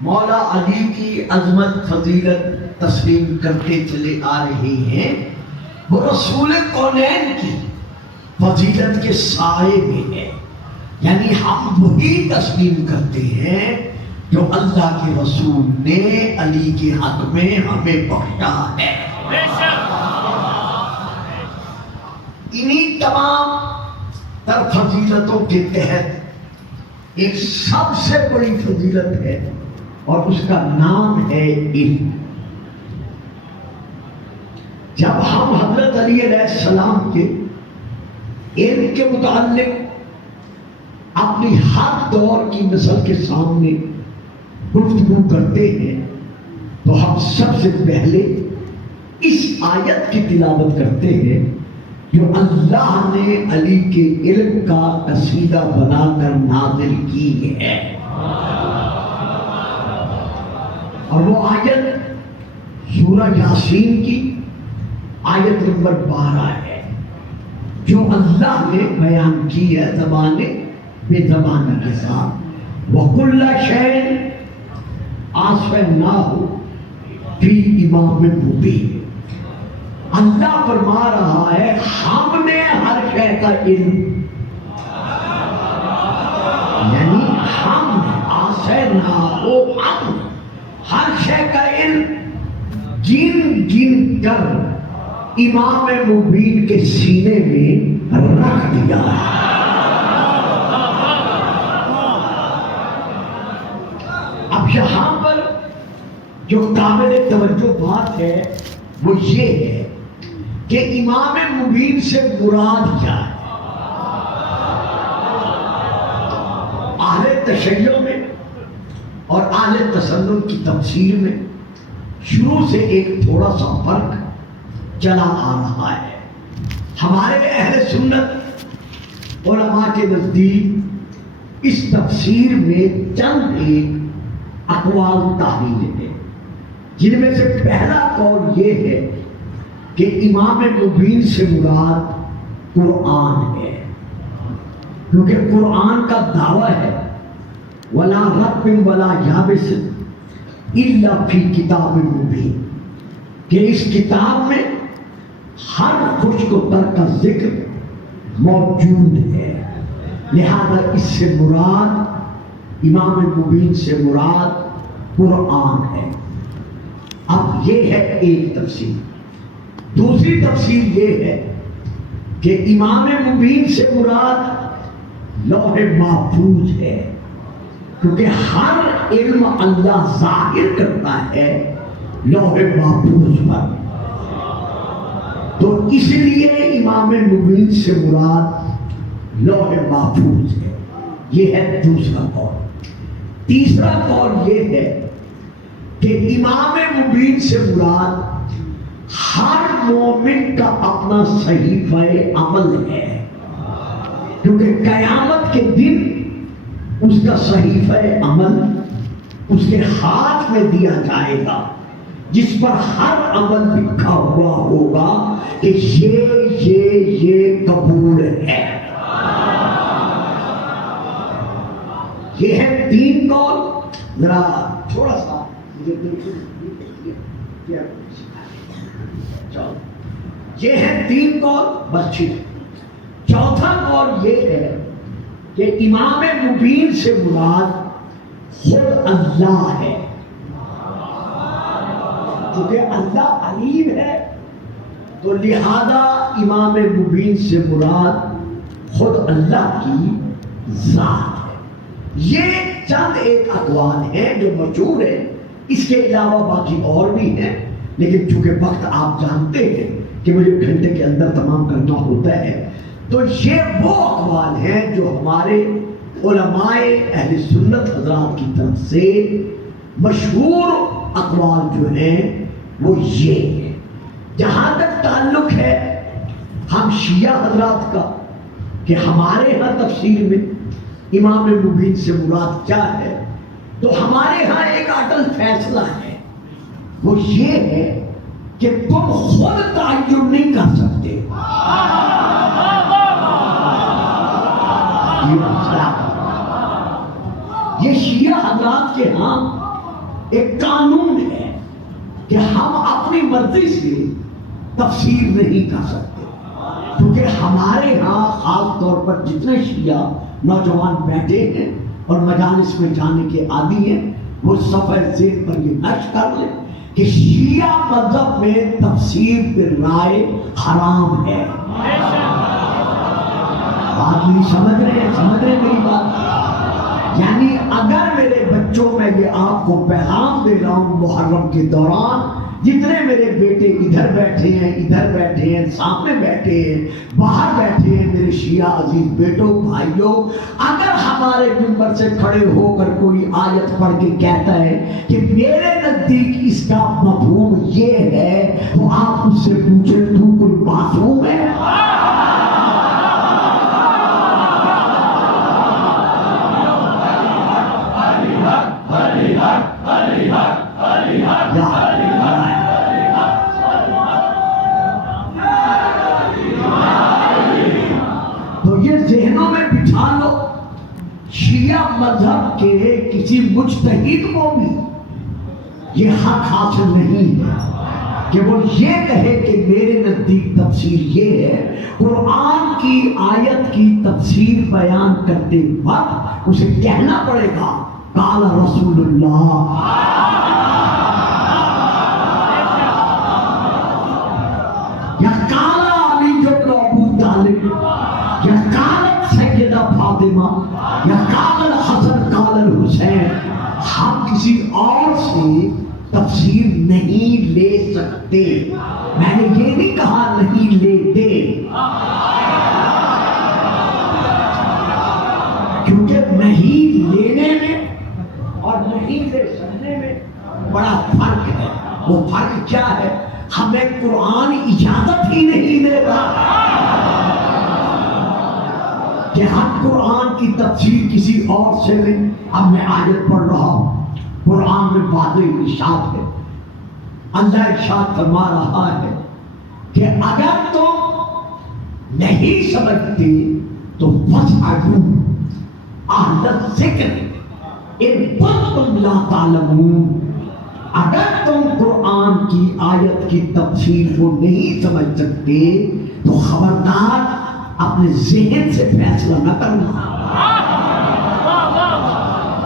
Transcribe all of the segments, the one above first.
مولا علی کی عظمت فضیلت تسلیم کرتے چلے آ رہے ہیں، وہ رسول کونین کی فضیلت کے سائے میں ہے، یعنی ہم وہی تسلیم کرتے ہیں جو اللہ کے رسول نے علی کے حق میں ہمیں بخشا ہے۔ انہی تمام تر فضیلتوں کے تحت ایک سب سے بڑی فضیلت ہے اور اس کا نام ہے علم۔ جب ہم حضرت علی علیہ السلام کے علم کے متعلق اپنی ہر دور کی نسل کے سامنے گفتگو کرتے ہیں تو ہم سب سے پہلے اس آیت کی تلاوت کرتے ہیں جو اللہ نے علی کے علم کا قصیدہ بنا کر نازل کی ہے، اور وہ آیت سورہ یاسین کی آیت نمبر 12 ہے، جو اللہ نے بیان کی ہے زبان بے زبانی کے ساتھ۔ وَكُلَّ شَيْءٍ أَحْصَيْنَاهُ فِي إِمَامٍ مُبِينٍ۔ اللہ فرما رہا ہے ہم نے ہر شے کا علم، یعنی ہم أَحْصَيْنَاهُ، ہم ہر شے کا علم گن گن کر امام مبین کے سینے میں رکھ دیا ہے۔ اب یہاں پر جو قابل توجہ بات ہے وہ یہ ہے کہ امام مبین سے مراد کیا ہے؟ اہل تشیع میں اور اہل تسنن کی تفسیر میں شروع سے ایک تھوڑا سا فرق چلا آ رہا ہے۔ ہمارے اہل سنت علماء کے نزدیک اس تفسیر میں چند ایک اقوال تعبیر ہیں، جن میں سے پہلا قول یہ ہے کہ امام مبین سے مراد قرآن ہے، کیونکہ قرآن کا دعویٰ ہے وَلَا رَطْبٍ وَلَا يَابِسٍ إِلَّا فِي كِتَابٍ مُبِينٍ، کہ اس کتاب میں ہر خشک و تر کا ذکر موجود ہے، لہذا اس سے مراد امام مبین سے مراد قرآن ہے۔ اب یہ ہے ایک تفسیر۔ دوسری تفسیر یہ ہے کہ امام مبین سے مراد لوح محفوظ ہے، کیونکہ ہر علم اللہ ظاہر کرتا ہے لوح محفوظ پر، تو اس لیے امام مبین سے مراد لوح محفوظ ہے۔ یہ ہے دوسرا قول۔ تیسرا قول یہ ہے کہ امام مبین سے مراد ہر مومن کا اپنا صحیفہ عمل ہے، کیونکہ قیامت کے دن اس کا صحیفہ عمل اس کے ہاتھ میں دیا جائے گا، جس پر ہر عمل لکھا ہوا ہوگا کہ یہ قبول ہے۔ یہ ہے تین قول۔ ذرا تھوڑا سا یہ ہے تین قول، بس ٹھیک ہے۔ چوتھا قول یہ ہے کہ امام مبین سے مراد خود اللہ ہے، کیونکہ اللہ علیم ہے تو لہذا امام مبین سے مراد خود اللہ کی ذات ہے۔ یہ چند ایک اقوال ہیں جو مشہور ہیں، اس کے علاوہ باقی اور بھی ہیں، لیکن چونکہ وقت آپ جانتے ہیں کہ مجھے گھنٹے کے اندر تمام کرنا ہوتا ہے، تو یہ وہ اقوال ہیں جو ہمارے علماء اہل سنت حضرات کی طرف سے مشہور اقوال جو ہیں وہ یہ ہیں۔ جہاں تک تعلق ہے ہم شیعہ حضرات کا کہ ہمارے ہاں تفسیر میں امام مبین سے مراد کیا ہے، تو ہمارے ہاں ایک اٹل فیصلہ ہے، وہ یہ ہے کہ تم خود تعین نہیں کر سکتے۔ یہ شیعہ حضرات کے ہاں ایک قانون ہے کہ ہم اپنی مرضی سے تفسیر نہیں کر سکتے، کیونکہ ہمارے ہاں خاص طور پر جتنے شیعہ نوجوان بیٹھے ہیں اور مجالس میں جانے کے عادی ہیں، وہ صفحہ ذہن پر یہ نقش کر لیں کہ شیعہ مذہب میں تفسیر پہ رائے حرام ہے۔ بات نہیں سمجھ رہے ہیں میری بات؟ یعنی اگر میرے بچوں میں یہ آپ کو پیغام دے رہا ہوں محرم کے دوران، جتنے میرے بیٹے ادھر بیٹھے ہیں، ادھر بیٹھے ہیں، سامنے بیٹھے ہیں، باہر بیٹھے ہیں، میرے شیعہ عزیز بیٹوں بھائیوں، اگر ہمارے منبر سے کھڑے ہو کر کوئی آیت پڑھ کے کہتا ہے کہ میرے نزدیک اس کا مفہوم یہ ہے، تو آپ اس سے پوچھیں تو کوئی معصوم ہے؟ تو یہ ذہنوں میں بٹھا لو، شیعہ مذہب کے کسی مجتہد کو بھی یہ حق حاصل نہیں ہے کہ وہ یہ کہے کہ میرے نزدیک تفسیر یہ ہے۔ قرآن کی آیت کی تفسیر بیان کرتے وقت اسے کہنا پڑے گا قال رسول اللہ، یا قال علی بن ابو طالب، یا قالت سیدہ فاطمہ، یا قال الحسن قال الحسین۔ ہم کسی اور سے تفسیر نہیں لے سکتے، میں نے یہ نہیں کہا نہیں لیتے، کیونکہ نہیں لینے میں اور نہیں لے سکنے میں بڑا فرق ہے۔ وہ فرق کیا ہے؟ ہمیں قرآن اجازت ہی نہیں دیتا کہ ہم قرآن کی تفسیر کسی اور سے لیں۔ اب میں آیت پڑھ رہا ہوں، قرآن میں واضح ارشاد ہے، اللہ ارشاد فرما رہا ہے کہ اگر تم نہیں سمجھتے تو فاسألوا اہل الذکر ان کنتم لا تعلمون۔ اگر تم قرآن کی آیت کی تفسیر کو نہیں سمجھ سکتے تو خبردار اپنے ذہن سے فیصلہ نہ کرنا،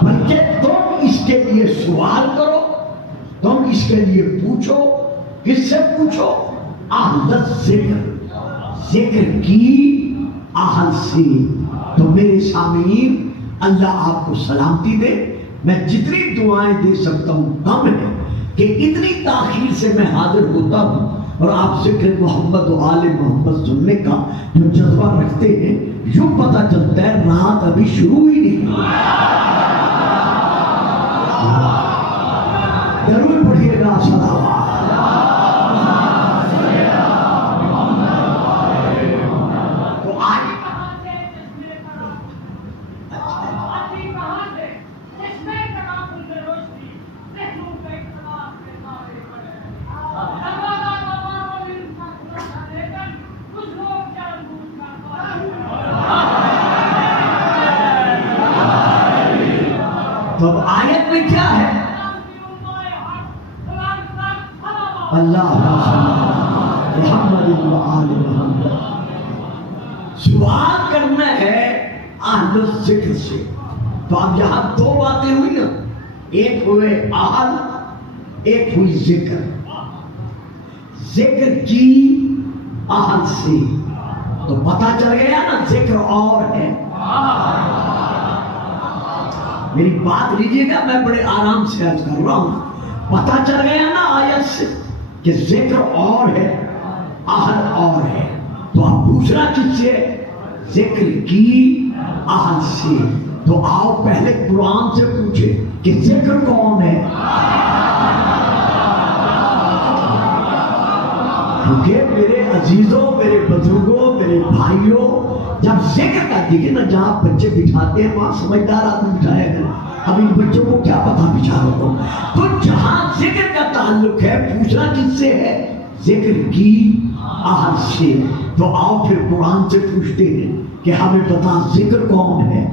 بلکہ تم اس کے لیے سوال کرو، تم اس کے لیے پوچھو۔ کس سے پوچھو؟ اہل الذکر، ذکر کی اہل سے۔ تو میرے سامعین، اللہ آپ کو سلامتی دے۔ میں جتنی دعائیں دے سکتا ہوں کم ہے کہ اتنی تاخیر سے میں حاضر ہوتا ہوں، اور آپ ذکر محمد و آل محمد سننے کا جو جذبہ رکھتے ہیں، یوں پتہ چلتا ہے رات ابھی شروع ہی نہیں ہوئی۔ ضرور پڑھیے گا صلوات۔ تو اب آیت میں کیا ہے؟ اللہ محمد و آل محمد۔ سوال کرنا ہے اہل الذکر سے۔ تو اب یہاں دو باتیں ہوئی نا، ایک ہوئے اہل، ایک ہوئی ذکر۔ ذکر کی اہل سے تو پتہ چل گیا نا ذکر اور ہے۔ میری بات لیجیے گا، میں بڑے آرام سے عرض کر رہا ہوں۔ پتہ چل گیا نا آیت سے کہ ذکر اور ہے، اہل اور ہے۔ تو آپ دوسرا کس سے؟ ذکر کی اہل سے۔ تو آؤ پہلے قرآن سے پوچھے کہ ذکر کون ہے، کیونکہ میرے عزیزوں، میرے بزرگوں، میرے بھائیوں، جب ذکر کا دیکھیں نا، جہاں بچے بٹھاتے ہیں وہاں سمجھدار آدمی بٹھایا گیا۔ اب ان بچوں کو کیا پتا بیچاروں کو؟ تو جہاں ذکر کا تعلق ہے، پوچھنا کس سے ہے؟ ذکر کی اہل سے۔ تو آؤ پھر قرآن سے پوچھتے ہیں کہ ہمیں بتا ذکر کون ہے۔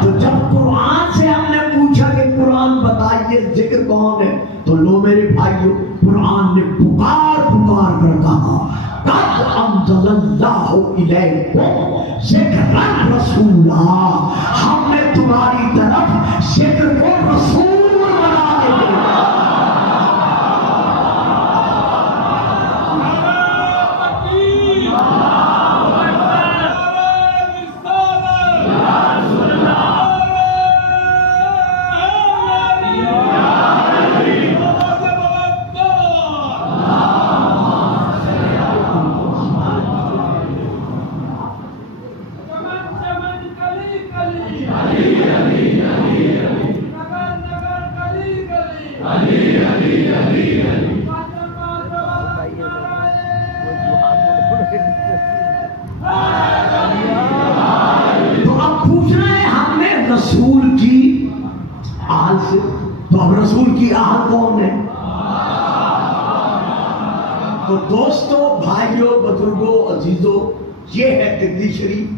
تو جب قرآن سے ہم نے پوچھا کہ قرآن بتائیے یہ ذکر کون ہے؟ تو لو میرے بھائیو، قرآن نے پکار پکار کر کہا قد انزل اللہ الیکم ذکرا رسولا، ہم نے تمہاری طرف ذکر کو رسول بنا کے بھیجا۔ رسول کی آل سے، تو اب رسول کی آل کون ہے؟ تو دوستو، بھائیوں، بزرگوں، عزیزوں، یہ ہے ترمذی شریف،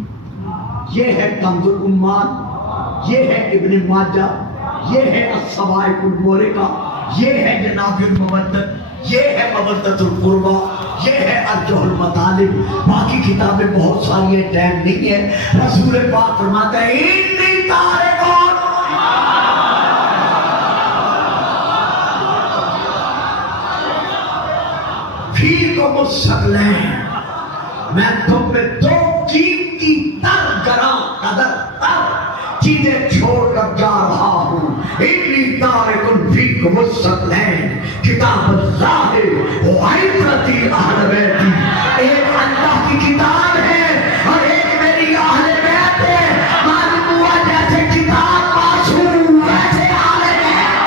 یہ ہے کنز الامات، یہ ہے ابن ماجہ، یہ ہے الصواعق المورقہ، یہ ہے جناب المودت، یہ ہے مودت القربہ، یہ ہے ارجح المطالب، باقی کتابیں بہت ساری ہیں، ٹائم نہیں ہے۔ رسول پاک فرماتا ہے انی تارکون فیکم الثقلین، میں تم میں دو قیمتی تر گراں قدر تر چیزیں چھوڑ کر جا رہا ہوں۔ انی تارکن فیکم الثقلین، کتاب اللہ و عبرتی اہل بیتی، ایک اللہ کی کتاب ہے اور ایک میری اہل بیت ہے۔ معلوم ہوا جیسے کتاب معصوم ویسے اہل بیت۔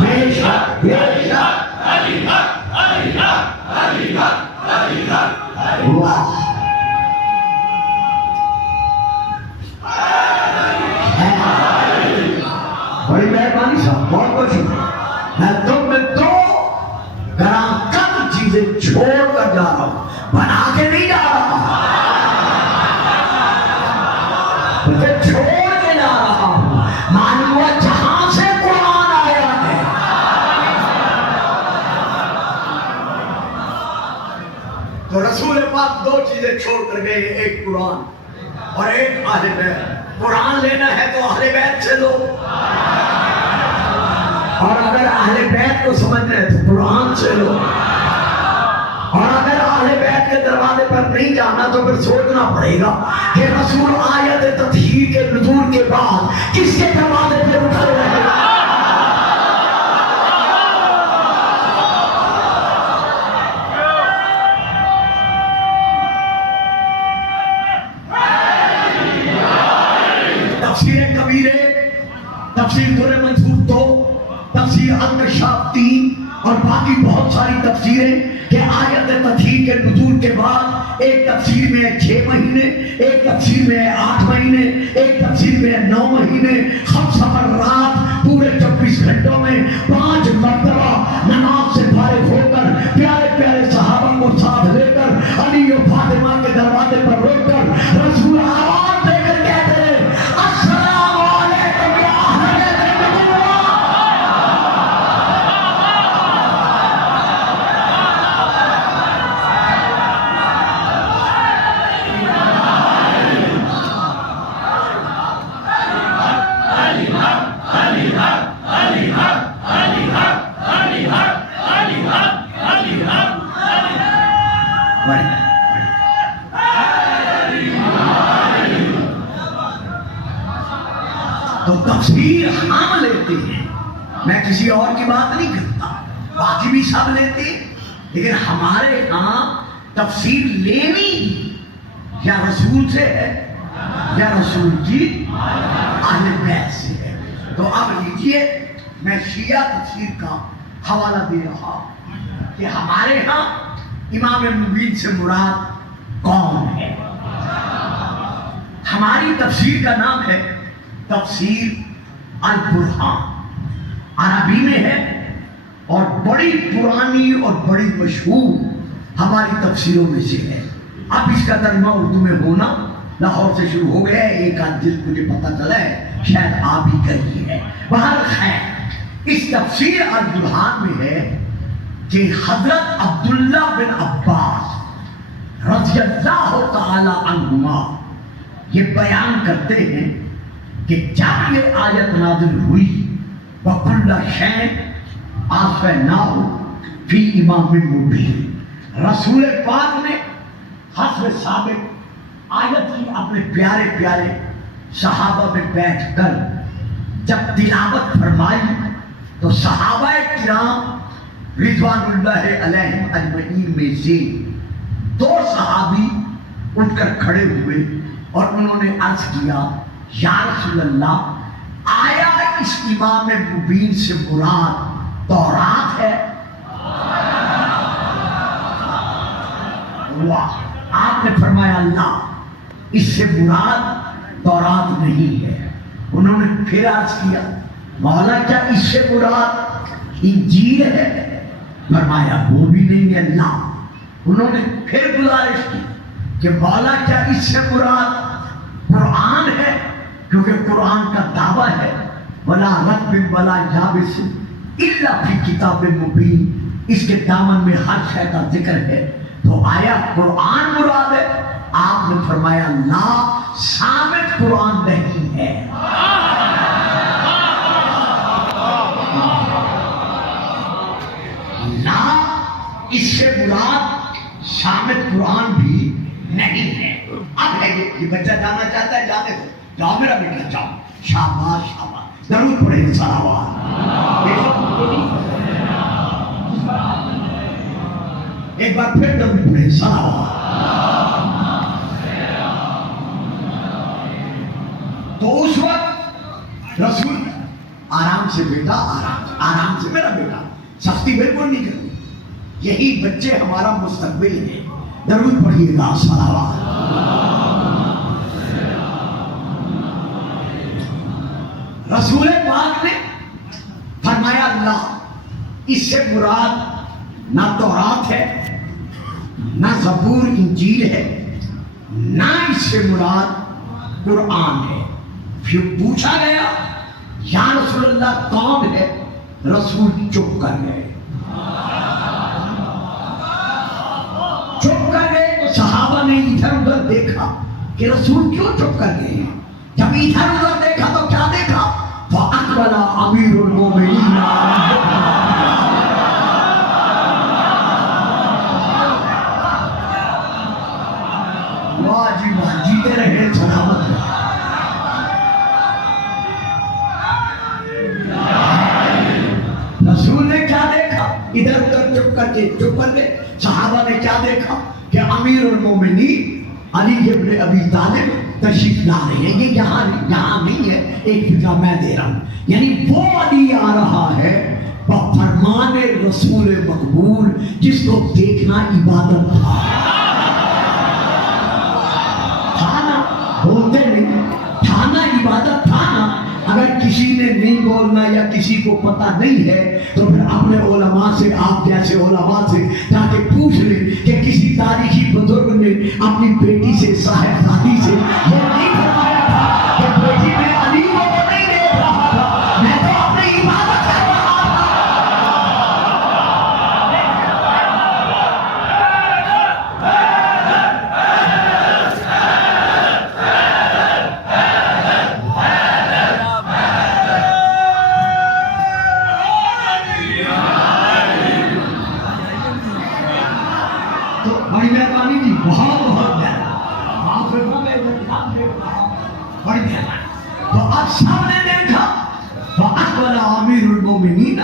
بے شک بے شک واہ، بڑی مہربانی صاحب، بہت بہت شکریہ۔ میں تم میں دو گراں قدر چیزیں چھوڑ کر جا رہا ہوں، بنا کے نہیں جا رہا، بلکہ چھوڑ کے جا رہا ہوں۔ معلوم ہوا جہاں سے قرآن آیا ہے، تو رسول پاک دو چیزیں چھوڑ کر گئے، ایک قرآن اور ایک اہل بیت۔ قرآن لینا ہے تو اہل بیت سے لو، اور اگر اہل بیت کو سمجھنا ہے تو قرآن سے لو، اور اگر اہل بیت کے دروازے پر نہیں جانا تو پھر سوچنا پڑے گا کہ رسول آیت تطہیر کے نزول کے بعد کس کے دروازے پہ اٹھے رہے گا۔ تفسیر کبیر، تفسیر در منصور 2، تفسیر الکشاف 3 اور باقی بہت ساری تفسیریں کہ آیت تطہیر کے نزول کے بعد ایک تفسیر میں 6 مہینے، ایک تفسیر میں 8 مہینے، ایک تفسیر میں 9 مہینے، 5 مرات پورے 24 گھنٹوں میں 5 مرتبہ نماز سے فارغ ہو کر پیارے پیارے صحابہ کو ساتھ لے کر علی و فاطمہ کے دروازے پر روک کر رسول آواز دے کر کہتے ہیں السلام علیکم یا اہل بیت النبوہ۔ تو تفسیر ہم لیتے ہیں، میں کسی اور کی بات نہیں کرتا، باقی بھی سب لیتے ہیں، لیکن ہمارے ہاں تفسیر لینی یا رسول سے ہے یا رسول کی اہل بیت سے ہے۔ تو اب لیجئے، میں شیعہ تفسیر کا حوالہ دے رہا ہوں کہ ہمارے ہاں امام مبین سے مراد کون ہے۔ ہماری تفسیر کا نام ہے تفسیر البرہان، عربی میں ہے اور بڑی پرانی اور بڑی مشہور ہماری تفسیروں میں سے ہے. اب اس کا ترجمہ اردو میں ہونا لاہور سے شروع ہو گیا ہے. ایک آدھ جلد مجھے پتہ چلا ہے شاید آپ ہی کہی ہے. بہر خیر اس تفسیر البرہان میں ہے کہ حضرت عبداللہ بن عباس رضی اللہ تعالی عنہما یہ بیان کرتے ہیں کہ جب یہ آیت نازل ہوئی وَكُلَّ شَيْءٍ أَحْصَيْنَاهُ فِي إِمَامٍ مُبِينٍ، رسول پاک نے حسب ثابت آیت کی اپنے پیارے پیارے صحابہ میں بیٹھ کر جب تلاوت فرمائی تو صحابہ کرام رضوان اللہ علیہم اجمعین میں سے دو صحابی اٹھ کر کھڑے ہوئے اور انہوں نے عرض کیا یا رسول اللہ آیا اس امام مبین سے مراد تورات ہے؟ واہ! آپ نے فرمایا اللہ اس سے مراد تورات نہیں ہے. انہوں نے پھر عرض کیا مولا کیا اس سے مراد انجیل ہے؟ فرمایا وہ بھی نہیں ہے اللہ. انہوں نے پھر گزارش کی کہ مولا کیا اس سے مراد قرآن ہے؟ کیونکہ قرآن کا دعویٰ ہے وَلَا رَتْبٍ وَلَا يَابِسٍ إِلَّا فِي كِتَابٍ مُبِينٍ، اس کے دامن میں ہر شے کا ذکر ہے. تو آیا قرآن مراد ہے؟ آپ نے فرمایا لا، ثابت قرآن نہیں ہے. لا، اس سے مراد ثابت قرآن بھی نہیں ہے. اب ہے یہ بچہ جانا چاہتا ہے جانے دو، جاؤ میرا بیٹا جاؤ. شاباش شاباش، ضرور پڑھیں صلوات. ایک بار پھر ضرور پڑھیں صلوات. تو اس وقت رسول آرام سے بیٹا، آرام سے میرا بیٹا، سختی بالکل نہیں کرنی. یہی بچے ہمارا مستقبل ہے. ضرور پڑھیے گا صلوات. رسول پاک نے فرمایا اللہ اس سے مراد نہ تورات ہے، نہ زبور انجیل ہے، نہ اس سے مراد قرآن ہے. پھر پوچھا گیا یا رسول اللہ کون ہے؟ رسول چپ کر گئے. چپ کر گئے تو صحابہ نے ادھر ادھر دیکھا کہ رسول کیوں چپ کر گئے ہیں. جب ادھر ادھر دیکھا تو کیا دیکھا؟ فَأَقْبَلَ أَمِيرُ الْمُؤْمِنِينَ. واجب جیتے رہے سلامت رہے. رسول نے کیا دیکھا؟ ادھر ادھر چپ کر گئے. صحابہ نے کیا دیکھا کہ امیر المومنین علی ابن ابی طالب تشریف لا رہے ہیں. یہ یہاں نہیں ہے، ایک فکرہ میں دے رہا ہوں. یعنی وہ علی آ رہا ہے فرمان رسول مقبول جس کو دیکھنا عبادت تھا نا. بولتے نہیں تھا نا، عبادت تھا نا. اگر کسی نے نہیں بولنا یا کسی کو پتہ نہیں ہے تو پھر اپنے علماء سے، آپ جیسے علماء سے جا کے پوچھ لیں کہ کسی تاریخی بزرگ نے اپنی بیٹی سے، صاحبزادی سے یہ نہیں فرمایا تھا کہ بیٹی میں علی کو نہیں دیکھ رہا تھا، میں تو اپنی عبادت کر رہا بڑی مہربانی جی، بہت بڑی مہربانی. تو اب سب نے دیکھا فَأَقْبَلَ أَمِيرُ الْمُؤْمِنِينَ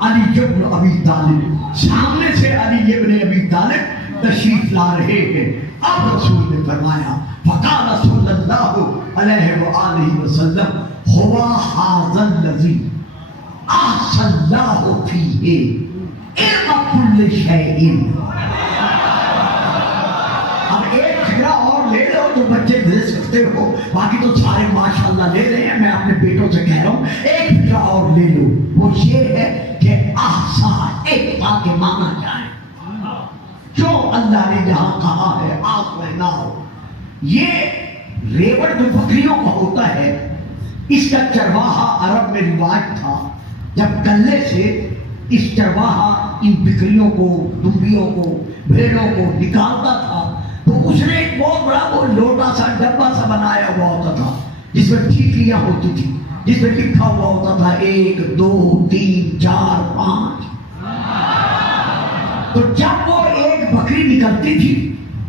علی ابن ابی طالب. سامنے سے علی ابن ابی طالب تشریف لا رہے ہیں. اب رسول نے فرمایا فقال رسول اللہ علیہ وآلہ وسلم هو هذا الذی احصى الله فیہ علم کل شیء. اور لے لو تو بچے دے سکتے ہو، باقی تو سارے ماشاءاللہ لے رہے ہیں. میں اپنے بیٹوں سے کہہ رہا ہوں ایک فکرہ اور لے لو، وہ یہ ہے کہ احسا ایک پا کے مانا جائے. کیوں یہاں کہا ہے آنکھ میں نہ ہو. یہ ریوڑ جو بکریوں کا ہوتا ہے اس کا چرواہا عرب میں رواج تھا. جب گلے سے اس چرواہا ان بکریوں کو دمبیوں کو بھیڑوں کو نکالتا تھا تو اس نے ایک بہت بڑا وہ لوٹا سا ڈبہ سا بنایا ہوا ہوتا تھا جس میں ٹھیکریاں ہوتی تھی, جس میں لکھا ہوا ہوتا تھا 1 2 3 4 5. تو جب وہ ایک بکری نکلتی تھی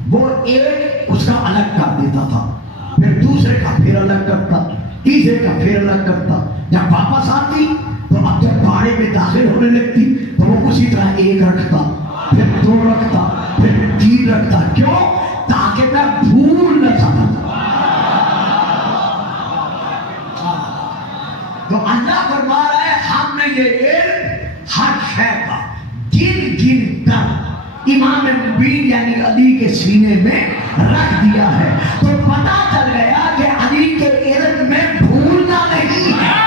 وہ ایک اس کا الگ کر دیتا تھا, پھر دوسرے کا پھر الگ کرتا, تیسرے کا پھر الگ کرتا. جب واپس آتی تو اب جب باڑے میں داخل ہونے لگتی تو وہ اسی طرح 1 رکھتا, پھر 2 رکھتا, پھر 3 رکھتا. کیوں؟ تاکہ میں بھول نہ سکتا. تو اللہ فرما رہا ہے ہم نے یہ علم ہر شے کا گن گن کر امام مبین یعنی علی کے سینے میں رکھ دیا ہے. تو پتا چل گیا کہ علی کے علم میں بھولنا نہیں ہے.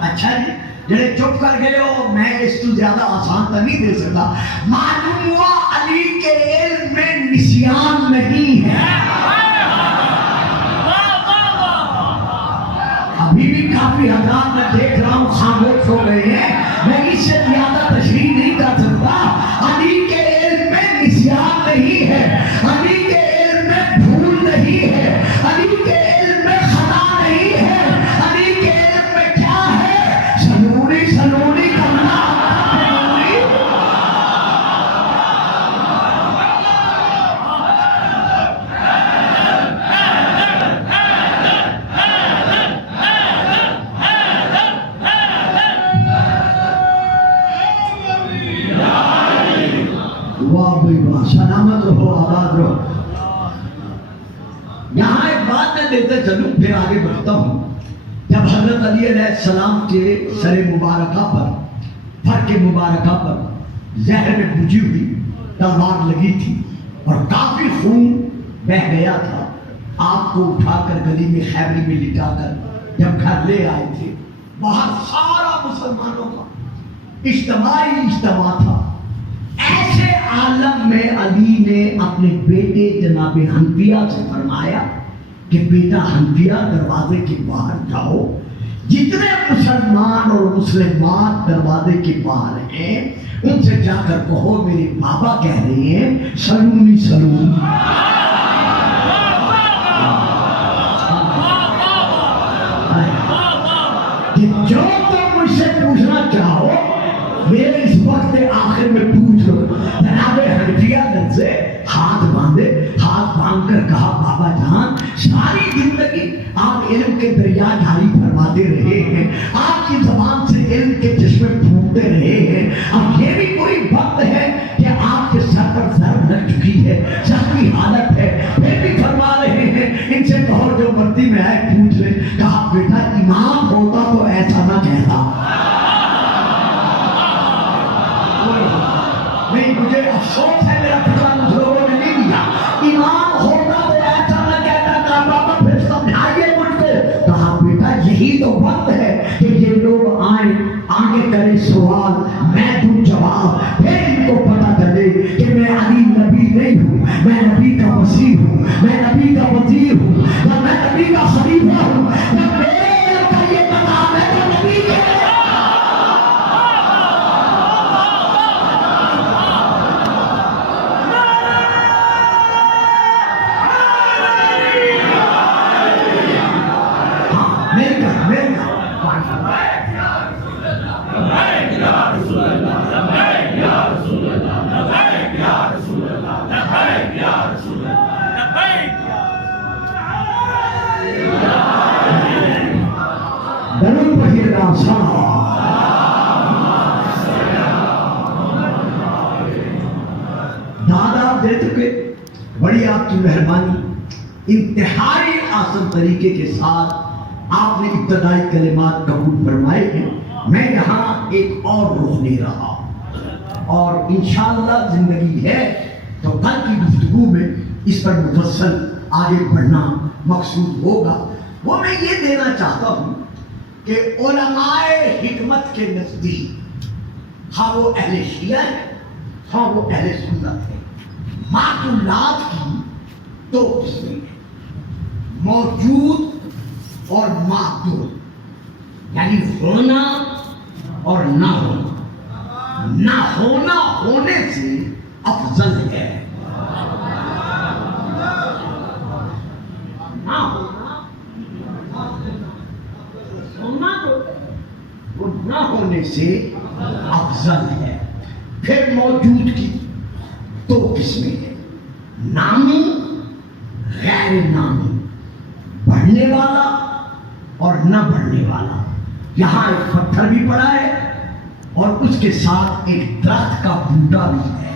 اچھا جی, جڑے چپ کر گئے ہو میں اس تو زیادہ آسان تو نہیں دے سکتا. معلوم ہوا علی کے علم میں نسیان نہیں ہے. ابھی بھی کافی حضرات میں دیکھ رہا ہوں خاموش ہو گئے ہیں. میں اس سے زیادہ تشریح نہیں کر سکتا. علی کے علم میں نسیان نہیں ہے, علی کے علم میں بھول نہیں ہے, علی کے علم میں خطا نہیں ہے. علی کے علم میں کیا ہے؟ سلونی سلونی کرنا. سلامت رہو, آباد رہو. یہاں ایک بات میں دیتے چلوں پھر آگے بڑھتا ہوں. جب حضرت علی علیہ السلام کے سر مبارکہ پر فرق مبارکہ پر زہر میں بجھی ہوئی تلوار لگی تھی اور کافی خون بہہ گیا تھا, آپ کو اٹھا کر گلی میں خیبری میں لٹا کر جب گھر لے آئے تھے, باہر سارا مسلمانوں کا اجتماعی اجتماع تھا. ایسے عالم میں علی نے اپنے بیٹے جناب حنفیہ سے فرمایا کہ بیٹا حنفیہ دروازے کے باہر جاؤ, جتنے مسلمان اور مسلمات دروازے کے باہر ہیں ان سے جا کر کہو میرے بابا کہہ رہے ہیں سلونی سلون. جو تم مجھ سے پوچھنا چاہو میرے اس وقت آخر میں پوچھ لو. جناب حنفیہ دل سے ہاتھ باندھے, ہاتھ باندھ کر کہا بابا جان ساری زندگی آپ علم کے دریا جاری فرماتے رہے ہیں, آپ کی زبان سے علم کے چشمے پھوٹتے رہے ہیں. اب یہ بھی کوئی وقت ہے کہ آپ کے سر پر ضرب لگ چکی ہے, سختی حالت ہے, پھر بھی فرما رہے ہیں ان سے کہو جو مرضی میں آئے پوچھ لے. کہا بیٹا امام ہوتا تو ایسا نہ کہتا. نہیں مجھے افسوس ہے میرا پتا مجھ لوگوں نے نہیں دیا. امام ہوتا تو ایسا نہ کہتا. کہا بابا پھر سمجھائیے مجھ کو. کہا بیٹا یہی تو وقت ہے کہ یہ لوگ آئیں آگے کرے سوال میں دوں جواب, پھر ان کو پتا چلے کہ میں علی نبی نہیں ہوں, میں نبی کا وسیع ہوں, میں نبی کا وزیر ہوں, میں نبی کا خلیفہ ہوں. میرے کا یہ مقام ہے تو نبی کے دادا دے چکے. بڑی آپ کی مہربانی, انتہائی آسان طریقے کے ساتھ آپ نے ابتدائی کلمات قبول فرمائے ہیں. میں یہاں ایک اور رخ لے رہا اور انشاءاللہ زندگی ہے تو کل کی گفتگو میں اس پر مفصل آگے بڑھنا مقصود ہوگا. وہ میں یہ دینا چاہتا ہوں کہ علماء حکمت کے نزدیک ہاں وہ اہل شیعہ ہے ہاں وہ اہل سنت ہے، معقولات کی دو قسمیں ہیں، موجود اور معدوم، یعنی ہونا اور نہ ہونا۔ نہ ہونا ہونے سے افضل ہے، نہ ہونا ہونا تو وہ نہ ہونے سے افضل ہے۔ پھر موجود کی دو قسمیں ہیں، نامی غیر نامی، بڑھنے والا اور نہ بڑھنے والا۔ یہاں ایک پتھر بھی پڑا ہے اور اس کے ساتھ ایک درخت کا بوٹا بھی ہے۔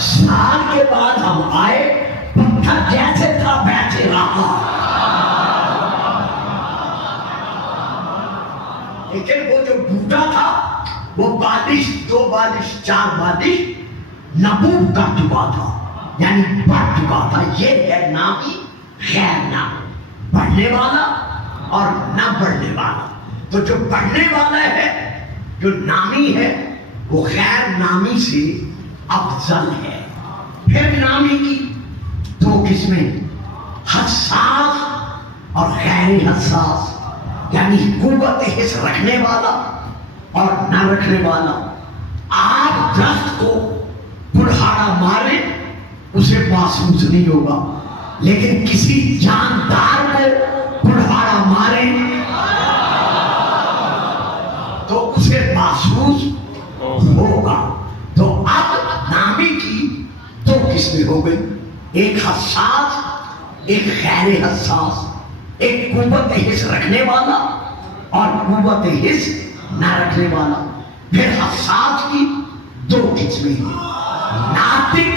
سال کے بعد ہم آئے، پتھر جیسے تھا بیٹھے رہا، لیکن وہ جو بوٹا تھا وہ بالش، 2 بالش 4 بالش نبوغ کر چکا تھا، یعنی بڑھ چکا تھا۔ یہ ہے نامی غیر نامی، بڑھنے والا اور نہ بڑھنے والا۔ تو جو بڑھنے والا ہے، جو نامی ہے، وہ غیر نامی سے افضل ہے۔ پھر نامی کی 2 قسمیں، حساس اور غیر حساس، یعنی قوت حس رکھنے والا اور نہ رکھنے والا۔ آپ درخت کو کلہاڑا مارے اسے محسوس نہیں ہوگا، لیکن کسی جاندار کو کلہاڑا مارے تو اسے محسوس ہوگا۔ تو اب نامی کی 2 قسمیں ہو گئی، ایک حساس ایک غیر حساس، ایک قوت حس رکھنے والا اور قوت حس نہ رکھنے والا۔ پھر حساس کی 2 قسمیں ہیں، ناطق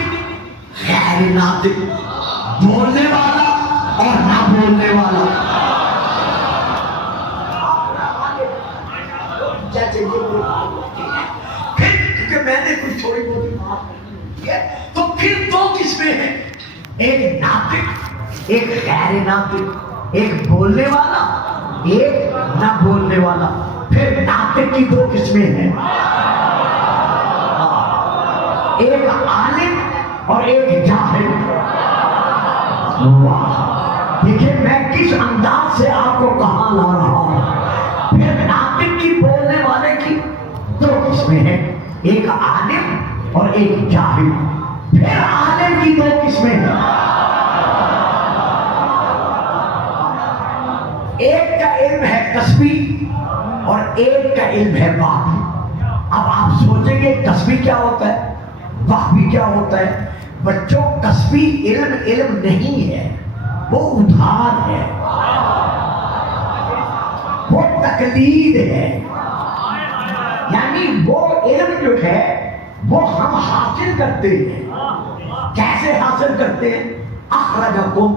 غیر ناطق، بولنے والا اور نہ بولنے والا۔ پھر کیونکہ میں نے کچھ تھوڑی بہت بات کرنی ہے، تو پھر 2 قسمیں ہیں، ایک ناطق ایک غیر ناطق، ایک بولنے والا ایک نہ بولنے والا۔ پھر ناطق کی 2 قسمیں ہیں، ایک عالم اور ایک جاہل۔ دیکھیں میں کس انداز سے آپ کو کہاں لا رہا ہوں۔ پھر ناطق کی بولنے والے کی 2 قسمیں ہیں، ایک عالم اور ایک جاہل۔ پھر عالم کی 2 قسمیں ہیں، ایک کا علم ہے کسبی اور ایک کا علم ہے واقعی۔ اب آپ سوچیں گے کسبی کیا ہوتا ہے، واقعی کیا ہوتا ہے؟ بچوں کسبی علم نہیں ہے، وہ ادھار ہے، وہ تقلید ہے۔ یعنی وہ علم جو ہے وہ ہم حاصل کرتے ہیں۔ کیسے حاصل کرتے ہیں؟ اخرجکم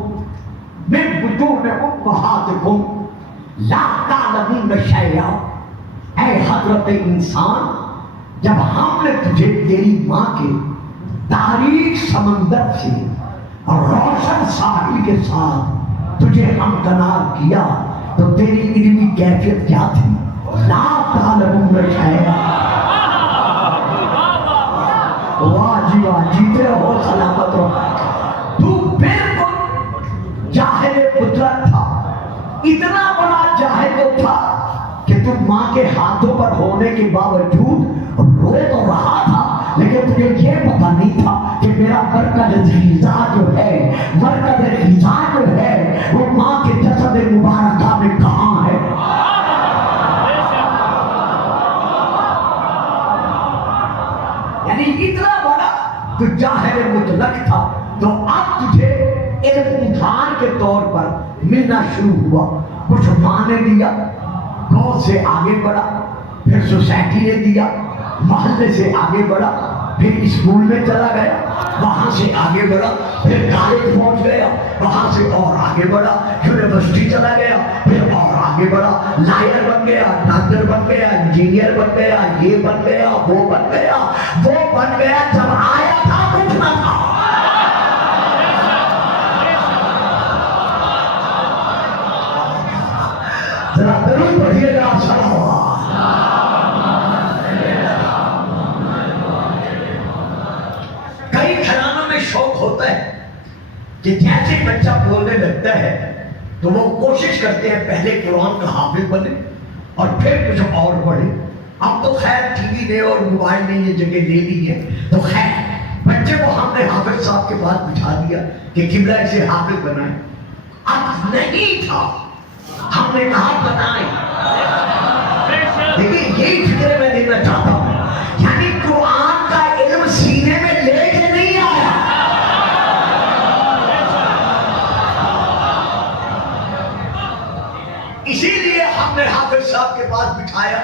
من بطون امہاتکم لا تعلمون شیئا۔ اے حضرت انسان، جب ہم نے تجھے تیری ماں کے تاریک سمندر سے اور روشن ساحل کے ساتھ تجھے ہمکنار کیا تو تیری علمی کیفیت کیا تھی؟ لا تعلمون شیئا۔ واہ جی واہ، جیتے رہو، سلامت رہو۔ تو بالکل جاہل قدرت تھا، اتنا بڑا جاہل تو تھا کہ تم ماں کے ہاتھوں پر ہونے کے باوجود رو تو رہا تھا، لیکن تجھے یہ پتا نہیں تھا کہ میرا مرکز غذا جو ہے، مرکز غذا جو ہے وہ ماں کے جسد مبارکہ میں کہاں ہے۔ یعنی اتنا بڑا تو جاہل مطلق تھا۔ تو اب تجھے علم ادھار کے طور پر ملنا شروع ہوا، کچھ ماں نے دیا، گاؤں سے آگے بڑھا، پھر سوسائٹی نے دیا، محلے سے آگے بڑھا، پھر اسکول میں چلا گیا، وہاں سے آگے بڑھا، پھر کالج پہنچ گیا، وہاں سے اور آگے بڑھا، یونیورسٹی چلا گیا، پھر اور آگے بڑھا، لائر بن گیا، ڈاکٹر بن گیا، انجینئر بن گیا، یہ بن گیا، وہ بن گیا، وہ بن گیا۔ جب آیا تھا کچھ نہ تھا۔ ذرا درود پڑھیے پڑھیے گا صلوات. کئی گھرانوں میں شوق ہوتا ہے کہ جیسے بچہ بولنے لگتا ہے تو وہ کوشش کرتے ہیں پہلے قرآن کا حافظ بنے اور پھر کچھ اور پڑھے. اب تو خیر ٹی وی نے اور موبائل نے یہ جگہ لے لی ہے تو خیر بچے کو ہم نے حافظ صاحب کے پاس بٹھا دیا کہ قبلہ اسے حافظ بنائے. اب نہیں تھا، ہم نے کہا بنائے. لیکن یہی فکر میں دینا چاہتا ہوں، یعنی قرآن کا علم سینے میں لے کے نہیں آیا. اسی لیے ہم نے حافظ صاحب کے پاس بٹھایا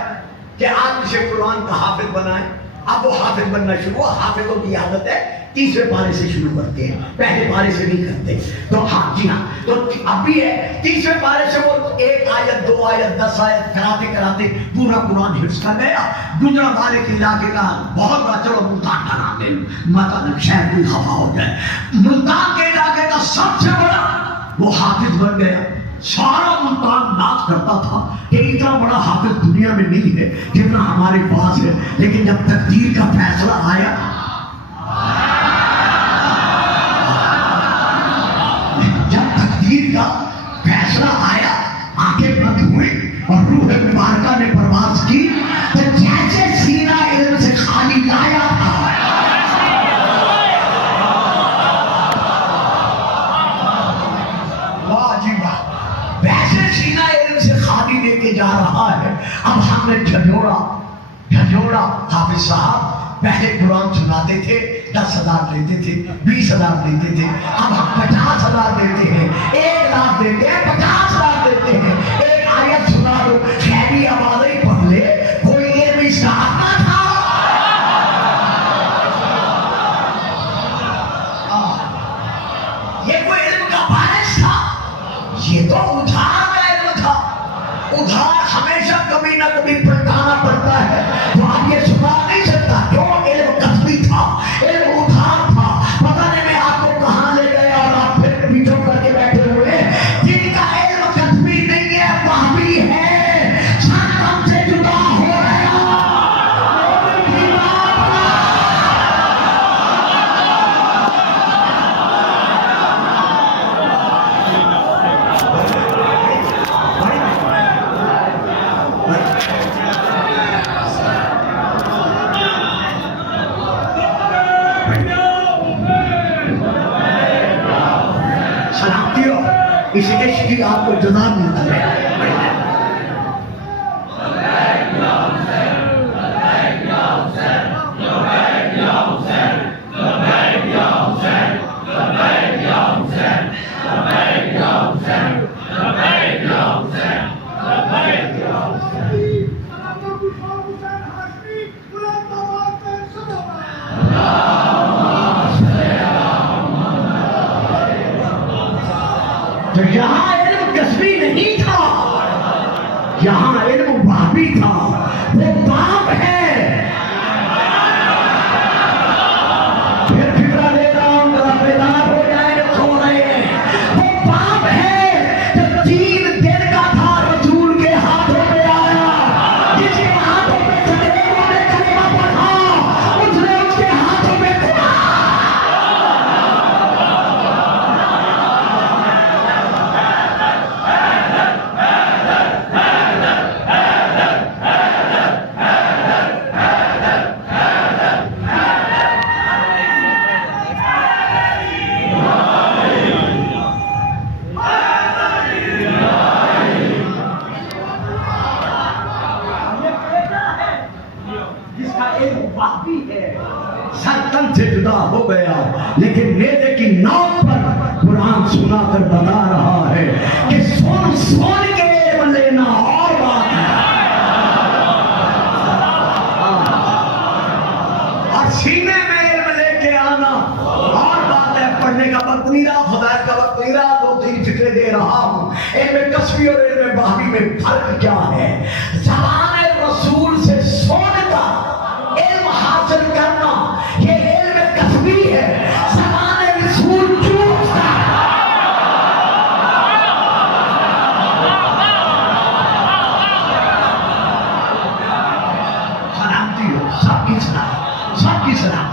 کہ آپ اسے قرآن کا حافظ بنائیں. اب وہ حافظ بننا شروع ہوا. حافظوں کی عادت ہے تیسرے پارے سے شروع کرتے ہیں، پہلے پارے سے نہیں کرتے. تو ہاں جی ہاں، تو اب بھی ہے تیسرے پارے سے وہ 1 آیت 2 آیت 10 آیت کراتے کراتے پورا قرآن حفظ کر گیا. گجرا والے کے علاقے کا بہت بڑا، چلو ملتان کا نام لیں، مطلب شہر کوئی خفا ہو جائے، ملتان کے علاقے کا سب سے بڑا وہ حافظ بن گیا. سارا ملتان ناز کرتا تھا کہ اتنا بڑا حافظ دنیا میں نہیں ہے جتنا ہمارے پاس ہے. لیکن جب تقدیر کا فیصلہ آیا، جب تقدیر کا فیصلہ آیا، آنکھیں بند ہوئی اور روح مبارکہ نے پرواز کی تو جیسے سینہ علم سے خالی لایا تھا، لے کے جا رہا ہے. اب ہم نے جھجوڑا. حافظ صاحب پہلے قرآن سناتے تھے 10,000 لیتے تھے، 20,000 لیتے تھے. اب ہم 50,000 دیتے ہیں، 1,00,000 دیتے ہیں، 50,000 دیتے ہیں. ایک آیت سنا دو، خیری آوازیں پڑھ لے، کوئی یہ بھی ساتھ نہ تھا. یہ کوئی علم کا بارش تھا؟ یہ تو ادھار کا علم تھا. ادھار ہمیشہ کبھی نہ کبھی پلٹانا پڑتا ہے. تو آپ یہ سنا نہیں سکتا کیوں؟ علم کسبی تھا، علم ادھار تھا. پتہ نہیں میں آپ کو کہاں لے گیا اور آپ پھر پیچھو کر کے بیٹھے ہوئے. جن کا علم کسبی نہیں ہے وہ بھی ہے، سن ہم سے جدا ہو رہا. اس عشق کی آپ کو جزا ملتی ہے. تو یہاں علم کسبی نہیں تھا، یہاں علم وہابی تھا. وہ باپ ہے. پھر فکرہ دے رہا ہوں ذرا بیدار ہو جائے، سو رہے ہیں. وہ باپ ہے جو 3 دن کا تھا، رسول کے ہاتھوں میں آیا. جس کے ہاتھوں میں انگریزوں نے کلمہ پڑھا، اس نے اس کے ہاتھوں میں سرتن سے جدا ہو گیا. لیکن نیزے کی نوک پر قرآن سنا کر بتا رہا ہے کہ سن کے علم لینا اور بات ہے، اور سینے میں علم لے کے آنا اور بات ہے. پڑھنے کا وقت نہیں رہا، خدا کا وقت نہیں رہا، 2-3 فکرے دے رہا ہوں. علم کسبی اور علم وہابی میں فرق کیا ہے؟ زبان رسول سے سن کا علم حاصل کرنا یہ علم کسبی ہے. زبان رسول جھوٹ کا. سب کی سلام، سب کی سلام۔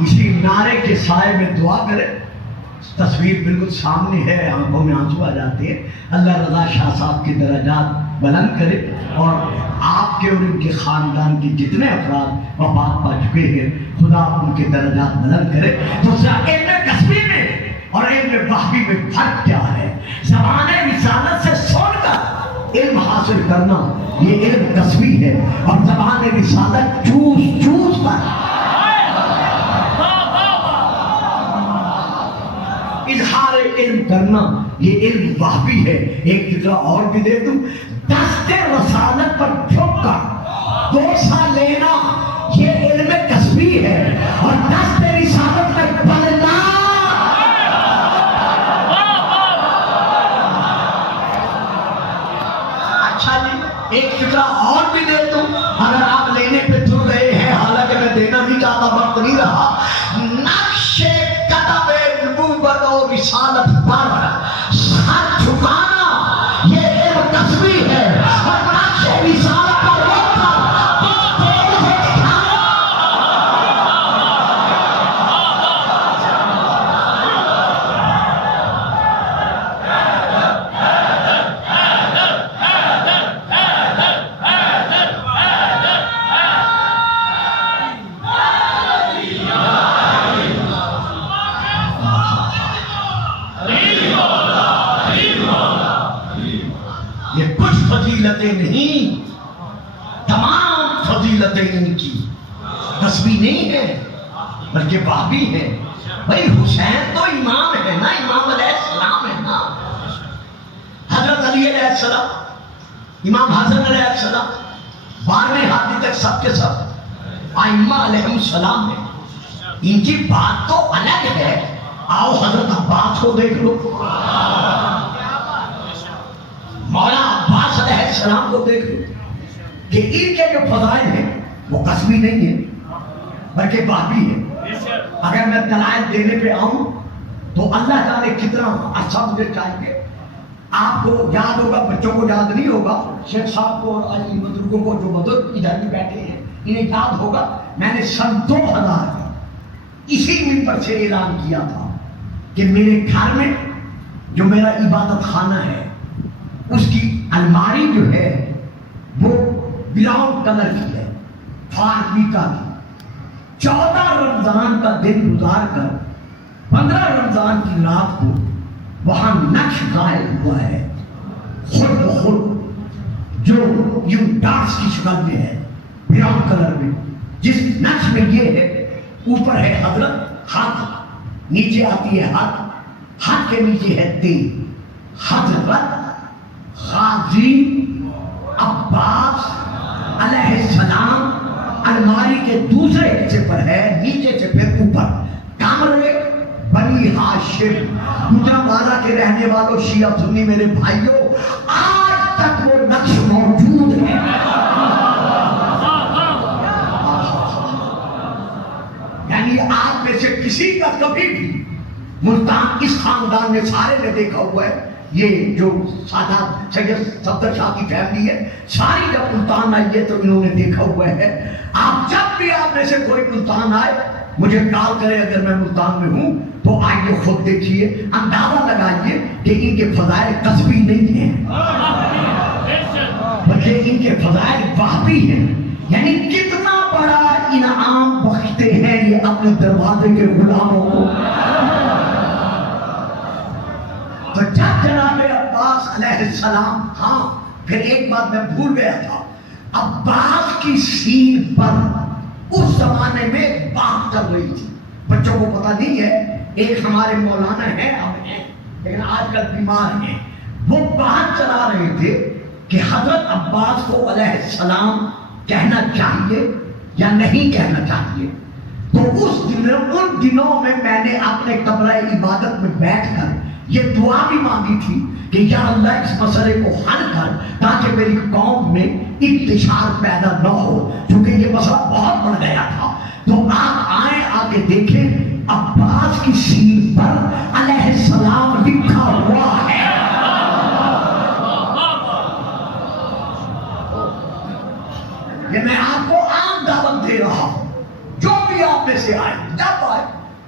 اسی نعرے کے سائے میں دعا کرے۔ تصویر بالکل سامنے ہے، آنکھوں میں آنسو آ جاتے ہیں۔ اللہ رضا شاہ صاحب کے درجات بلند کرے اور آپ کے اور ان کے خاندان کے جتنے افراد وفات پا چکے ہیں، خدا ان کے درجات بلند کرے۔ تو علم کسبی میں اور علم وحبی میں فرق کیا ہے؟ زبان رسالت سے سن کر علم حاصل کرنا یہ علم کسبی ہے، اور زبان رسالت چوس چوس کر اظہار علم کرنا یہ علم وحبی ہے۔ ایک فکرہ اور بھی دے دوں، دست رسالت پر جھک کر دوسا لینا یہ علم کسبی ہے، اور دست رسالت پر پلنا اچھا جی ایک فکرہ اور بھی دے دوں، اگر آپ لینے پہ تر رہے ہیں، حالانکہ میں دینا بھی چاہتا وقت نہیں رہا، نقش قدم نبوت و رسالت پر سر جھکانا یہ علم کسبی ہے، اور نقش رسالت پر روک نہیں، تمام فضیلتیں ان کی کسبی نہیں ہے بلکہ وحبی ہے۔ بھائی حسین تو امام ہے نا، امام علیہ السلام ہے نا، حضرت علی علیہ السلام، امام حسن علیہ السلام، 12ویں ہادی تک سب کے سب ائمہ علیہ السلام ہیں۔ ان کی بات تو الگ ہے۔ آؤ حضرت عباس کو دیکھ لو، مولا عباس علیہ السلام کو دیکھ لو کہ ان کے جو فضائل ہیں وہ قسمی نہیں ہیں بلکہ وحبی ہیں۔ اگر میں دلائل دینے پہ آؤں تو اللہ تعالی کتنا اچھا مجھے چاہیے۔ آپ کو یاد ہوگا، بچوں کو یاد نہیں ہوگا، شیخ صاحب کو اور علی بزرگوں کو جو بزرگ ادھر بھی بیٹھے ہیں انہیں یاد ہوگا، میں نے سن 2000 اسی منبر سے اعلان کیا تھا کہ میرے گھر میں جو میرا عبادت خانہ ہے اس کی الماری جو ہے وہ براؤن کلر کی ہے، فارمیکا کی۔ 14 رمضان کا دن گزار کر 15 رمضان کی رات کو وہاں نقش ظاہر ہوا ہے، خود بخود، جو یوں ڈاٹس کی شکل میں ہے، براؤن کلر میں۔ جس نقش میں یہ ہے، اوپر ہے حضرت، ہاتھ نیچے آتی ہے، ہاتھ کے نیچے ہے تیر، حضرت غازی عباس علیہ السلام۔ الماری کے دوسرے حصے پر ہے، نیچے سے پھر اوپر، کمرے بنی ہاشم، گجرانوالہ کے رہنے والوں شیعہ سنی میرے بھائیوں، آج تک وہ نقش موجود ہے۔ یعنی آپ میں سے کسی کا کبھی بھی ملتان، اس خاندان میں سارے نے دیکھا ہوا ہے، یہ جو سادات سید صفدر شاہ کی فیملی ہے، ساری جب ملتان آئی ہے تو انہوں نے دیکھا ہوا ہے۔ آپ جب بھی آپ میں سے کوئی ملتان آئے مجھے کال کرے، اگر میں ملتان میں ہوں تو آئیے، خود دیکھیے، اندازہ لگائیے کہ ان کے فضائل قصبی نہیں ہیں بلکہ ان کے فضائل وحبی ہیں۔ یعنی کتنا بڑا انعام بخشتے ہیں یہ اپنے دروازے کے غلاموں کو۔ تو جب جناب عباس علیہ السلام، ہاں پھر ایک بات میں بھول گیا تھا، عباس کی سین پر اس زمانے میں بات چل رہی تھی، بچوں کو پتہ نہیں ہے، ایک ہمارے مولانا ہیں اب ہیں لیکن آج کل بیمار ہیں، وہ بات چلا رہے تھے کہ حضرت عباس کو علیہ السلام کہنا چاہیے یا نہیں کہنا چاہیے۔ تو ان دنوں میں نے اپنے کمرہ عبادت میں بیٹھ کر یہ دعا بھی مانگی تھی کہ یا اللہ اس مسئلے کو حل کر تاکہ میری قوم میں انتشار پیدا نہ ہو، کیونکہ یہ مسئلہ بہت بڑھ گیا تھا۔ تو آپ آئیں، آ کے دیکھیں۔ کی سیل پر علیہ السلام لکھا ہوا ہے. یہ میں آپ کو عام دعوت دے رہا ہوں. جو بھی آپ میں سے آئے، جب آئے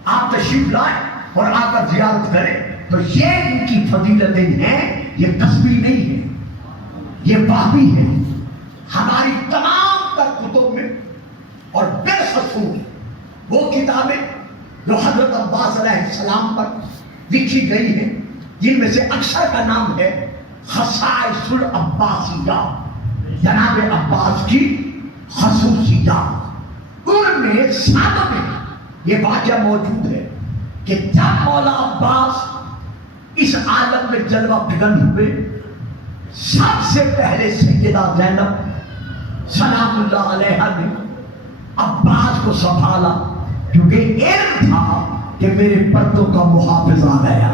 آپ تشریف لائیں اور آ کر زیارت کریں. تو یہ ان کی فضیلتیں ہیں، یہ کسبی نہیں ہے، یہ واقعی ہے. ہماری تمام تر کتب میں اور بالخصوص وہ کتابیں جو حضرت عباس علیہ السلام پر لکھی گئی ہیں، جن میں سے اکثر کا نام ہے خصائص العباسیہ، جناب عباس کی خصوصیات. ان میں سب میں یہ واقعہ موجود ہے کہ جب مولا عباس اس عالم میں جلوہ بگن ہوئے، سب سے پہلے سیدہ زینب سلام اللہ علیہا نے عباس کو سنبھالا، کیونکہ علم تھا کہ میرے پردوں کا محافظ آ گیا.